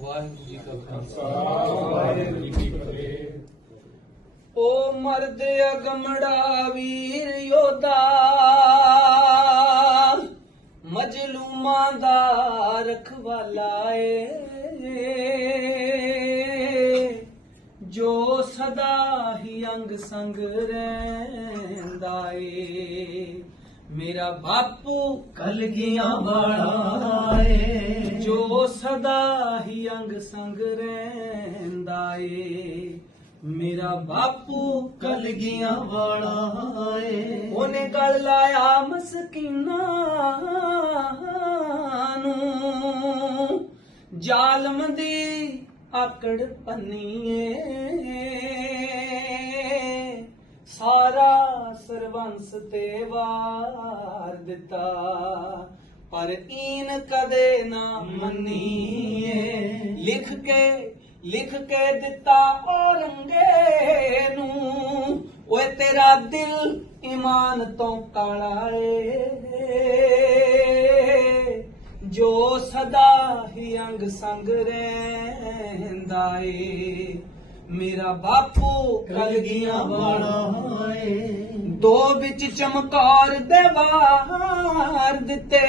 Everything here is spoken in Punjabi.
ਵਾਹਿਗੁਰੂ ਜੀ ਕਾ ਖਾਲਸਾ। ਵਾਹਿਗੁਰੂ ਜੀ ਕੀ ਫਤਿਹ। ਓ ਮਰਦ ਅਗਮੜਾ ਵੀਰ ਯੋਧਾ। ਮਜਲੂਮਾਂ ਦਾ ਰਖਵਾਲਾ ਏ ਜੋ ਸਦਾ ਹੀ ਅੰਗ ਸੰਗ ਰਹਿੰਦਾ ਏ। ਮੇਰਾ ਬਾਪੂ ਕਲਗੀਆਂ ਵਾਲਾ ਏ ਜੋ ਸਦਾ ਹੀ ਅੰਗ ਸੰਗ ਰਹਿੰਦਾ ਏ ਮੇਰਾ ਬਾਪੂ ਕਲਗੀਆਂ ਵਾਲਾ ਏ ਉਹਨੇ ਗਲ ਲਾਇਆ ਮਸਕੀਨਾ ਨੂੰ। ਜ਼ਾਲਮ ਦੀ ਆਕੜ ਪੰਨੀਏ। ਸਾਰਾ ਸਰਵੰਸ ਤੇ ਵਾਰ ਦਿੱਤਾ, ਪਰ ਈਨ ਕਦੇ ਨਾ ਮੰਨੀਏ। ਲਿਖ ਕੇ ਲਿਖ ਕੇ ਦਿੱਤਾ ਔਰੰਗੇ ਨੂੰ, ਓਏ ਤੇਰਾ ਦਿਲ ਇਮਾਨ ਤੋਂ ਕਾਲਾ ਏ। ਜੋ ਸਦਾ ਹੀ ਅੰਗ ਸੰਗ ਰਹਿੰਦਾ ਏ। ਮੇਰਾ ਬਾਪੂ ਕਲਗੀਆਂ ਵਾਲਾ ਏ ਦੋ ਵਿੱਚ ਚਮਕਾਰ ਦੇ ਵਾਰ ਦਿੱਤੇ।